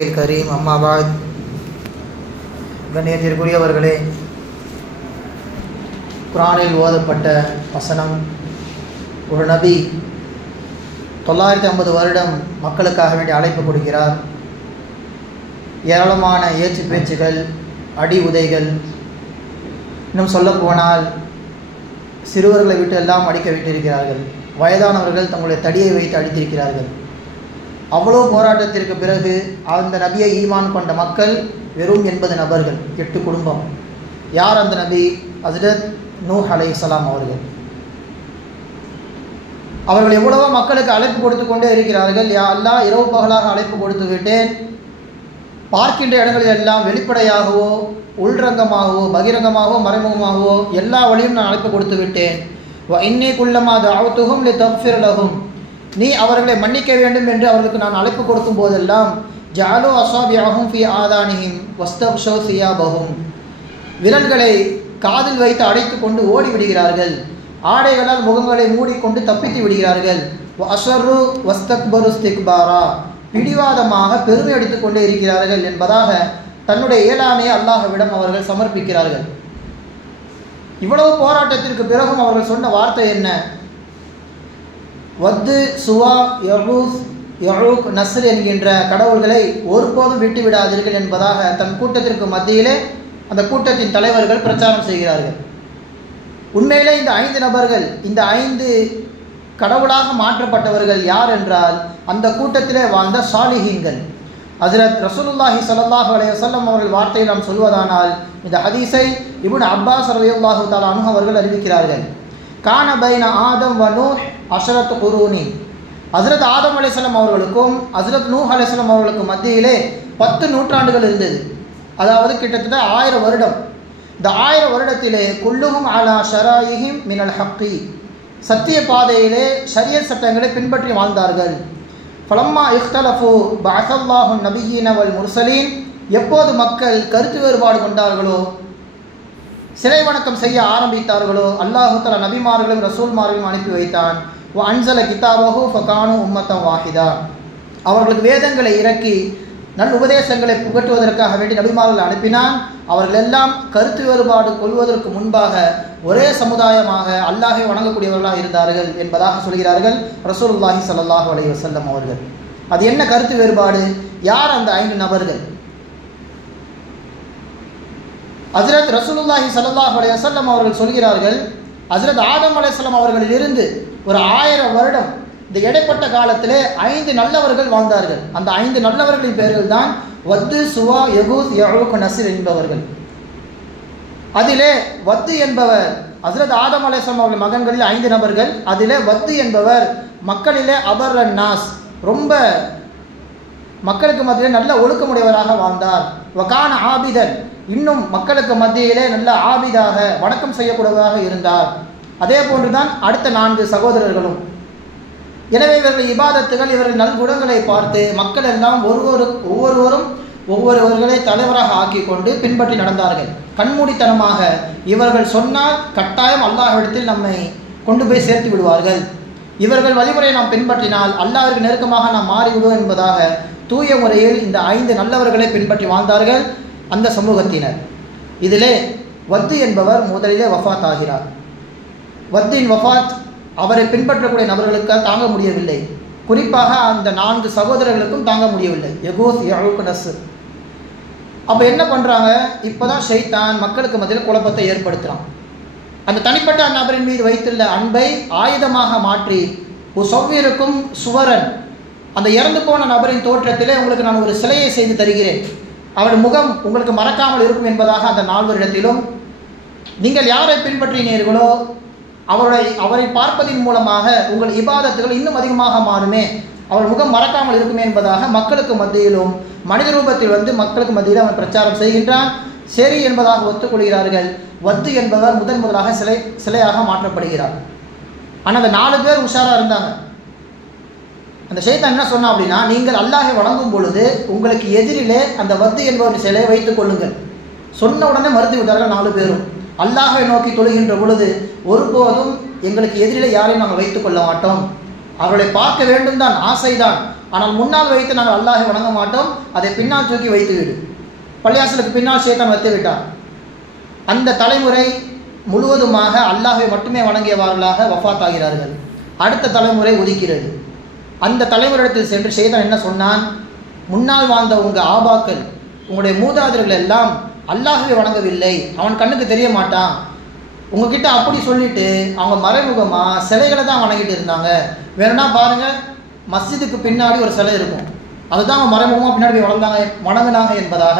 கரீம் அம்மாபாத் கண்ணியத்திற்குரியவர்களே, குர்ஆனில் ஓதப்பட்ட வசனம், ஒரு நபி 950 வருடம் மக்களுக்காக வேண்டி அழைப்பு கொடுக்கிறார். ஏராளமான ஏச்சு பேச்சுகள், அடி உதைகள், இன்னும் சொல்லப்போனால் சிறுவர்களை விட்டு எல்லாம் அடிக்க விட்டிருக்கிறார்கள். வயதானவர்கள் தங்களுடைய தடியை வைத்து அடித்திருக்கிறார்கள். அவ்வளோ போராட்டத்திற்கு பிறகு அந்த நபியை ஈமான் கொண்ட மக்கள் வெறும் 80 நபர்கள், 8 குடும்பம். யார் அந்த நபி? ஹஜ்ரத் நூஹ் அலைஹிஸ்ஸலாம் அவர்கள். அவர்கள் எவ்வளவோ மக்களுக்கு அழைப்பு கொடுத்து கொண்டே இருக்கிறார்கள். யா அல்லாஹ், இரவு பகலாக அழைப்பு கொடுத்து விட்டேன். பார்க்கின்ற இடங்களில் எல்லாம் வெளிப்படையாகவோ உள்ரங்கமாகவோ பகிரங்கமாகவோ மறைமுகமாகவோ எல்லா வழியும் நான் அழைப்பு கொடுத்து விட்டேன். வ இன்னி குல்லமா தஅவுதுஹும் லிதக்ஃபிர் லஹும், நீ அவர்களை மன்னிக்க வேண்டும் என்று அவர்களுக்கு நான் அழைப்பு கொடுக்கும் போதெல்லாம் ஜஅலு அஸாபிஅஹும் ஃபீ ஆதானிஹிம் வஸ்தக்ஷௌ சியாபஹும், விரல்களை காதில் வைத்து அடைத்து கொண்டு ஓடி விடுகிறார்கள். ஆடைகளால் முகங்களை மூடிக்கொண்டு தப்பித்து விடுகிறார்கள். வ அஸர்ரு வஸ்தக்பரு இஸ்திக்பாரா, பிடிவாதமாக பெருமை அடித்துக் கொண்டே இருக்கிறார்கள் என்பதாக தன்னுடைய இயலாமையை அல்லாஹ்விடம் அவர்கள் சமர்ப்பிக்கிறார்கள். இவ்வளவு போராட்டத்திற்கு பிறகும் அவர்கள் சொன்ன வார்த்தை என்ன? வத்து, சுவா, யகூஸ், யஊக், நஸ்ர் என்கின்ற கடவுள்களை ஒருபோதும் விட்டு விடாதீர்கள் என்பதாக தன் கூட்டத்திற்கு மத்தியிலே அந்த கூட்டத்தின் தலைவர்கள் பிரச்சாரம் செய்கிறார்கள். உண்மையிலே இந்த 5 நபர்கள், இந்த 5 கடவுளாக மாற்றப்பட்டவர்கள் யார் என்றால் அந்த கூட்டத்திலே வாழ்ந்த சாலிஹீன்கள். ஹஜ்ரத் ரசூலுல்லாஹி ஸல்லல்லாஹு அலைஹி வஸல்லம் அவர்கள் வார்த்தையை நாம் சொல்வதானால் இந்த ஹதீஸை இப்னு அப்பாஸ் ரலியல்லாஹு தஆலா அன்ஹு அவர்கள் அறிவிக்கிறார்கள். கான பைன ஆதம் வ நூஹ் அஷரத் குரூனி, ஹஜ்ரத் ஆதம் அலைஹிஸ்ஸலாம் அவர்களுக்கும் ஹஜ்ரத் நூஹ் அலைஹிஸ்ஸலாம் அவர்களுக்கும் மத்தியிலே 10 நூற்றாண்டுகள் இருந்தது. அதாவது கிட்டத்தட்ட 1000 வருடம். இந்த 1000 வருடத்திலே குல்லுஹும் அலா ஷராயிஹிம் மினல் ஹக்கி, சத்திய பாதையிலே ஷரியத் சட்டங்களை பின்பற்றி வாழ்ந்தார்கள். ஃபலம்மா இஹ்தலஃபு பஅஸல்லாஹு நபிய்யின வல் முர்சலீன், எப்போது மக்கள் கருத்து வேறுபாடு கொண்டார்களோ, சிலை வணக்கம் செய்ய ஆரம்பித்தார்களோ, அல்லாஹு தஆலா நபிமார்களையும் ரசூல்மார்களையும் அனுப்பி வைத்தான். வ அன்ஸல கிதாபஹு ஃபகானு உம்மத்தன் வாஹிதா, அவர்களுக்கு வேதங்களை இறக்கி நல் உபதேசங்களை புகட்டுவதற்காக வேண்டி நபிமார்கள் அனுப்பினான். அவர்கள் எல்லாம் கருத்து வேறுபாடு கொள்வதற்கு முன்பாக ஒரே சமுதாயமாக அல்லாஹை வணங்கக்கூடியவர்களாக இருந்தார்கள் என்பதாக சொல்கிறார்கள் ரசூலுல்லாஹி ஸல்லல்லாஹு அலைஹி வஸல்லம் அவர்கள். அது என்ன கருத்து வேறுபாடு? யார் அந்த 5 நபர்கள்? ஹஜ்ரத் ரசூலுல்லாஹி ஸல்லல்லாஹு அலைஹி வஸல்லம் அவர்கள் சொல்கிறார்கள், ஹஜ்ரத் ஆதம் அலைஹிஸ்ஸலாம் அவர்களிலிருந்து ஒரு 1000 வருடம் இந்த இடைப்பட்ட காலத்திலே 5 நல்லவர்கள் வாழ்ந்தார்கள். அந்த 5 நல்லவர்களின் பெயர்கள் தான் வத்து, சுவா, யகூஸ், யஊக், நஸ்ர் என்பவர்கள். அதிலே வத்து என்பவர் ஹஜ்ரத் ஆதம் அலைஹிஸ்ஸலாம் அவர்கள் மகன்களில் 5 நபர்கள். அதிலே வத்து என்பவர் மக்களிலே அபர்ரன் நாஸ், ரொம்ப மக்களுக்கு மத்தியிலே நல்ல ஒழுக்கமுடையவராக வாழ்ந்தார். வகான ஆபிதன், இன்னும் மக்களுக்கு மத்தியிலே நல்ல ஆபிதாக வணக்கம் செய்யக்கூடியவராக இருந்தார். அதே போன்றுதான் அடுத்த 4 சகோதரர்களும். எனவே இவர்கள் இபாதத்துகள், இவர்கள் நல்குணங்களை பார்த்து மக்கள் எல்லாம் ஒவ்வொருவரும் ஒவ்வொருவர்களை தலைவராக ஆக்கி கொண்டு பின்பற்றி நடந்தார்கள். கண்மூடித்தனமாக இவர்கள் சொன்னால் கட்டாயம் அல்லாஹ்விடத்தில் நம்மை கொண்டு போய் சேர்த்து விடுவார்கள், இவர்கள் வழிமுறையை நாம் பின்பற்றினால் அல்லாஹ்விற்கு நெருக்கமாக நாம் மாறிவிடுவோம் என்பதாக தூய முறையில் இந்த 5 நல்லவர்களை பின்பற்றி வாழ்ந்தார்கள் அந்த சமூகத்தினர். இதிலே வத்து என்பவர் முதலிலே வஃபாத் ஆகிறார். வத்தின் வஃபாத் அவரை பின்பற்றக்கூடிய நபர்களுக்கு தாங்க முடியவில்லை. குறிப்பாக அந்த 4 சகோதரர்களுக்கும் தாங்க முடியவில்லை, யகூஸ், யஊக், நஸ்ர். அப்போ என்ன பண்ணுறாங்க? இப்போதான் ஷைத்தான் மக்களுக்கு மத்தியில் குழப்பத்தை ஏற்படுத்துகிறான். அந்த தனிப்பட்ட நபரின் மீது வைத்துள்ள அன்பை ஆயுதமாக மாற்றி உசவ்விருக்கும் சுவரன், அந்த இறந்து போன நபரின் தோற்றத்திலே உங்களுக்கு நான் ஒரு சிலையை செய்து தருகிறேன், அவருடைய முகம் உங்களுக்கு மறக்காமல் இருக்கும் என்பதாக அந்த 4 இடத்திலும் நீங்கள் யாரை பின்பற்றினீர்களோ அவரை பார்ப்பதின் மூலமாக உங்கள் இபாதத்துகள் இன்னும் அதிகமாக மாறுமே, அவர் முகம் மறக்காமல் இருக்குமே என்பதாக மக்களுக்கு மத்தியிலும் மனித ரூபத்தில் வந்து மக்களுக்கு மத்தியில் அவன் பிரச்சாரம் செய்கின்றான். சரி என்பதாக ஒத்துக்கொள்கிறார்கள். வத்து என்பவர் முதலாக சிலையாக மாற்றப்படுகிறார். ஆனால் அந்த 4 பேர் உஷாராக இருந்தாங்க. அந்த ஷைத்தான் என்ன சொன்னா அப்படின்னா, நீங்கள் அல்லாஹை வணங்கும் பொழுது உங்களுக்கு எதிரிலே அந்த வத்து என்பவர் சிலையை வைத்துக் கொள்ளுங்கள். சொன்ன உடனே மறுத்து விட்டார்கள் 4 பேரும். அல்லாஹை நோக்கி தொழுகின்ற பொழுது ஒருபோதும் எங்களுக்கு எதிரிலே யாரையும் நாங்கள் வைத்துக் கொள்ள மாட்டோம், அவர்களை பார்க்க வேண்டும் தான், ஆசைதான், ஆனால் முன்னால் வைத்து நாங்கள் அல்லாஹை வணங்க மாட்டோம், அதை பின்னால் தூக்கி வைத்து விடு. பள்ளியாசலுக்கு பின்னால் ஷைத்தான் வைத்து விட்டான். அந்த தலைமுறை முழுவதுமாக அல்லாஹை மட்டுமே வணங்கியவர்களாக வஃபாத் ஆகிறார்கள். அடுத்த தலைமுறை ஒதுக்கிறது. அந்த தலைமுறையிடத்தில் சென்று ஷைத்தான் என்ன சொன்னான், முன்னால் வாழ்ந்த உங்கள் ஆபாக்கள், உங்களுடைய மூதாதையர்கள் எல்லாம் அல்லாஹ்வை வணங்கவில்லை, அவன் கண்ணுக்கு தெரிய மாட்டான். உங்ககிட்ட அப்படி சொல்லிட்டு அவங்க மறைமுகமாக சிலைகளை தான் வணங்கிட்டு இருந்தாங்க. வேணும்னா பாருங்கள், மஸ்ஜிதுக்கு பின்னாடி ஒரு சிலை இருக்கும், அதுதான் அவங்க மறைமுகமாக பின்னாடி வணங்கினாங்க என்பதாக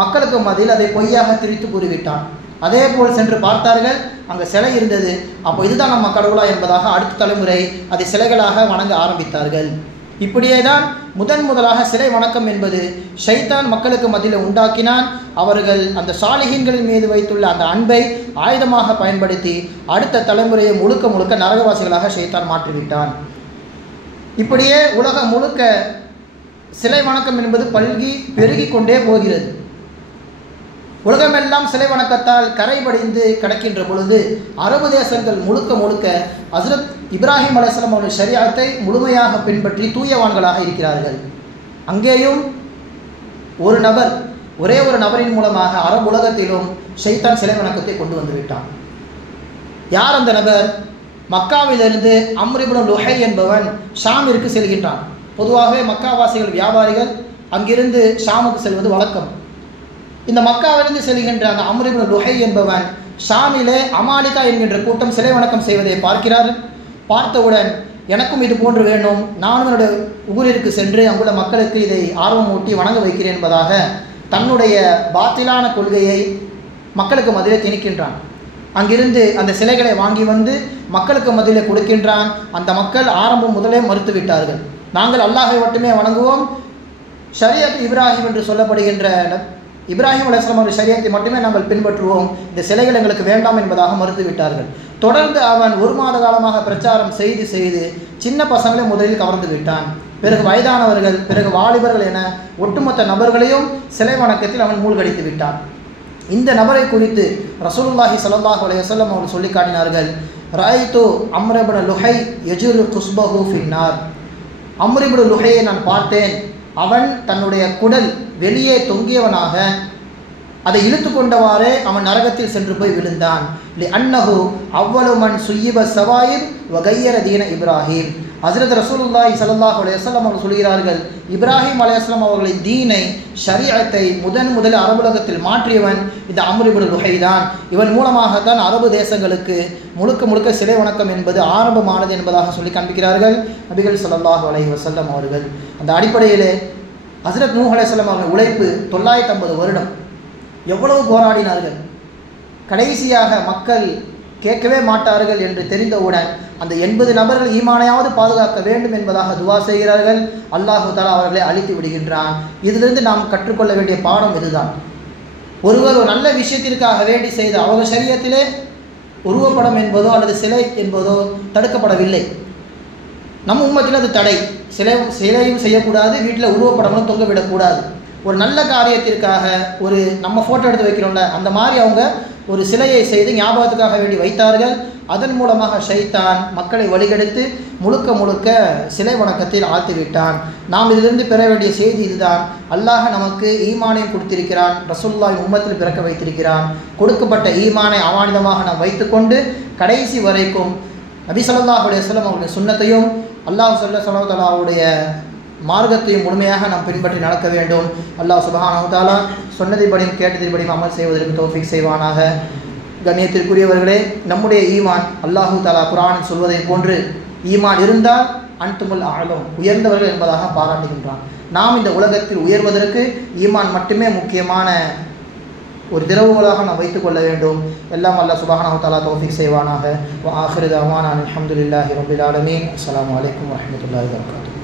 மக்களுக்கு மத்தியில் அதை பொய்யாக திரித்து கூறிவிட்டான். அதே போல் சென்று பார்த்தார்கள், அங்கே சிலை இருந்தது. அப்போ இதுதான் நம்ம கடவுளா என்பதாக அடுத்த தலைமுறை அதை சிலைகளாக வணங்க ஆரம்பித்தார்கள். இப்படியே தான் முதலாக சிலை வணக்கம் என்பது ஷைத்தான் மக்களுக்கு மத்தியில் உண்டாக்கினான். அவர்கள் அந்த சாலிஹீன்களின் மீது வைத்துள்ள அந்த அன்பை ஆயுதமாக பயன்படுத்தி அடுத்த தலைமுறையை முழுக்க நரகவாசிகளாக ஷைத்தான் மாற்றிவிட்டான். இப்படியே உலகம் முழுக்க சிலை வணக்கம் என்பது பல்கி பெருகி கொண்டே போகிறது. உலகமெல்லாம் சிலை வணக்கத்தால் கரைபடிந்து கிடக்கின்ற பொழுது அரபு தேசங்கள் முழுக்க ஹஸ்ரத் இப்ராஹிம் அலைஹிஸ்ஸலாம் அவர்கள் ஷரியத்தை முழுமையாக பின்பற்றி தூயவான்களாக இருக்கிறார்கள். அங்கேயும் ஒரு நபர், ஒரே ஒரு நபரின் மூலமாக அரபு உலகத்திலும் ஷைத்தான் சிலை வணக்கத்தை கொண்டு வந்து விட்டான். யார் அந்த நபர்? மக்காவிலிருந்து அம்ர் இப்னு லுஹை என்பவன் ஷாமிற்கு செல்கின்றான். பொதுவாகவே மக்காவாசிகள் வியாபாரிகள் அங்கிருந்து ஷாமுக்கு செல்வது வழக்கம். இந்த மக்காவிலிருந்து செல்கின்ற அந்த அம்ர் இப்னு லுஹை என்பவன் ஷாமிலே அமாலிகா என்கின்ற கூட்டம் சிலை வணக்கம் செய்வதை பார்க்கிறார். பார்த்தவுடன் எனக்கும் இது போன்று வேண்டும், நானும் என்னுடைய ஊரிற்கு சென்று அங்குள்ள மக்களுக்கு இதை ஆர்வம் ஊட்டி வணங்க வைக்கிறேன் என்பதாக தன்னுடைய பாத்திலான கொள்கையை மக்களுக்கு மத்தியிலே திணிக்கின்றான். அங்கிருந்து அந்த சிலைகளை வாங்கி வந்து மக்களுக்கு மத்தியிலே கொடுக்கின்றான். அந்த மக்கள் ஆரம்பம் முதலே மறுத்து விட்டார்கள். நாங்கள் அல்லாஹை மட்டுமே வணங்குவோம், ஷரியத் இப்ராஹிம் என்று சொல்லப்படுகின்ற இப்ராஹிம் அலைஹிஸ்ஸலாம் அவருடைய ஷரியத்தை மட்டுமே நாங்கள் பின்பற்றுவோம், இந்த சிலைகள் எங்களுக்கு வேண்டாம் என்பதாக மறுத்து விட்டார்கள். தொடர்ந்து அவன் 1 மாத காலமாக பிரச்சாரம் செய்து சின்ன பசங்களை முதலில் கவர்ந்து விட்டான். பிறகு வயதானவர்கள், பிறகு வாலிபர்கள் என ஒட்டுமொத்த நபர்களையும் சிலை வணக்கத்தில் அவன் மூழ்கடித்து விட்டான். இந்த நபரை குறித்து ரசூலுல்லாஹி ஸல்லல்லாஹு அலைஹி வஸல்லம் அவர்கள் சொல்லி காட்டினார்கள், ரஅய்து அம்ர் இப்னு லுஹை யஜுரு குஸ்பஹு ஃபின்னார். அம்ர் இப்னு லுஹையை நான் பார்த்தேன், அவன் தன்னுடைய குடல் வெளியே தொங்கியவனாக அதை இழுத்து கொண்டவாறே அவன் நரகத்தில் சென்று போய் விழுந்தான். அன்னஹு அவ்வளவு மன் சுய்யிப சவாயிப் வகையர தீன இப்ராஹிம். ஹஸ்ரத் ரசூலுல்லாஹி ஸல்லல்லாஹு அலைஹி வஸல்லம் அவர்கள் சொல்கிறார்கள், இப்ராஹிம் அலைஹிஸ்ஸலாம் அவர்களின் தீனை ஷரீஅத்தை முதலில் அரபுலகத்தில் மாற்றியவன் இந்த அம்ர் இப்னு லுஹை தான். இவன் மூலமாகத்தான் அரபு தேசங்களுக்கு முழுக்க சிலை வணக்கம் என்பது ஆரம்பமானது என்பதாக சொல்லி காண்பிக்கிறார்கள் நபிகள் ஸல்லல்லாஹு அலைஹி வஸல்லம் அவர்கள். அந்த அடிப்படையிலே ஹஸ்ரத் நூஹ் அலைஹிஸ்ஸலாம் அவர்கள் உழைப்பு 950 வருடம் எவ்வளவு போராடினார்கள். கடைசியாக மக்கள் கேட்கவே மாட்டார்கள் என்று தெரிந்தவுடன் அந்த 80 நபர்கள் ஈமானையாவது பாதுகாக்க வேண்டும் என்பதாக துவா செய்கிறார்கள். அல்லாஹு தஆலா அவர்களை அழித்து விடுகின்றான். இதிலிருந்து நாம் கற்றுக்கொள்ள வேண்டிய பாடம் இதுதான். ஒருவர் ஒரு நல்ல விஷயத்திற்காக வேண்டி செய்த அவங்க ஷரியத்திலே உருவப்படம் என்பதோ அல்லது சிலை என்பதோ தடுக்கப்படவில்லை. நம்ம உம்மத்தில் அது தடை. சிலையும் செய்யக்கூடாது, வீட்டில் உருவப்படமும் தொங்க விடக்கூடாது. ஒரு நல்ல காரியத்திற்காக ஒரு நம்ம ஃபோட்டோ எடுத்து வைக்கிறோம்ல, அந்த மாதிரி அவங்க ஒரு சிலையை செய்து ஞாபகத்துக்காக வேண்டி வைத்தார்கள். அதன் மூலமாக ஷைத்தான் மக்களை வழிகெடுத்து முழுக்க சிலை வணக்கத்தில் ஆழ்த்திவிட்டான். நாம் இதிலிருந்து பெற வேண்டிய செய்தி இதுதான். அல்லாஹ் நமக்கு ஈமானை கொடுத்திருக்கிறான், ரசூலுல்லாஹி உம்மத்தில் பிறக்க வைத்திருக்கிறான். கொடுக்கப்பட்ட ஈமானை அவானிதமாக நாம் வைத்துக்கொண்டு கடைசி வரைக்கும் நபி ஸல்லல்லாஹு அலைஹி வஸல்லம் அவருடைய சுன்னத்தையும் அல்லாஹ் ஸல்லல்லாஹு அலைஹி வஸல்லமுடைய மார்க்கத்தையும் முழுமையாக நாம் பின்பற்றி நடக்க வேண்டும். அல்லாஹ் சுப்ஹானஹு வ தஆலா சொன்னதைப்படியும் கேட்டதைப்படியும் அமல் செய்வதற்கு தௌஃபீக் செய்வானாக. கண்ணியத்திற்குரியவர்களே, நம்முடைய ஈமான் அல்லாஹு தஆலா குர்ஆனில் சொல்வதை போன்று ஈமான் இருந்தால் அன்துமுல் அஅலம், உயர்ந்தவர்கள் என்பதாக பாராட்டுகின்றான். நாம் இந்த உலகத்தில் உயர்வதற்கு ஈமான் மட்டுமே முக்கியமான ஒரு திறவுகோலாக நாம் வைத்துக்கொள்ள வேண்டும். எல்லாம் அல்லாஹ் சுப்ஹானஹு வ தஆலா தௌஃபீக் செய்வானாக. வ ஆகிரு தஅவானா அல்ஹம்துலில்லாஹி ரப்பில் ஆலமீன். அஸ்ஸலாமு அலைக்கும் வரஹ்மத்துல்லாஹி வபரகாத்துஹு.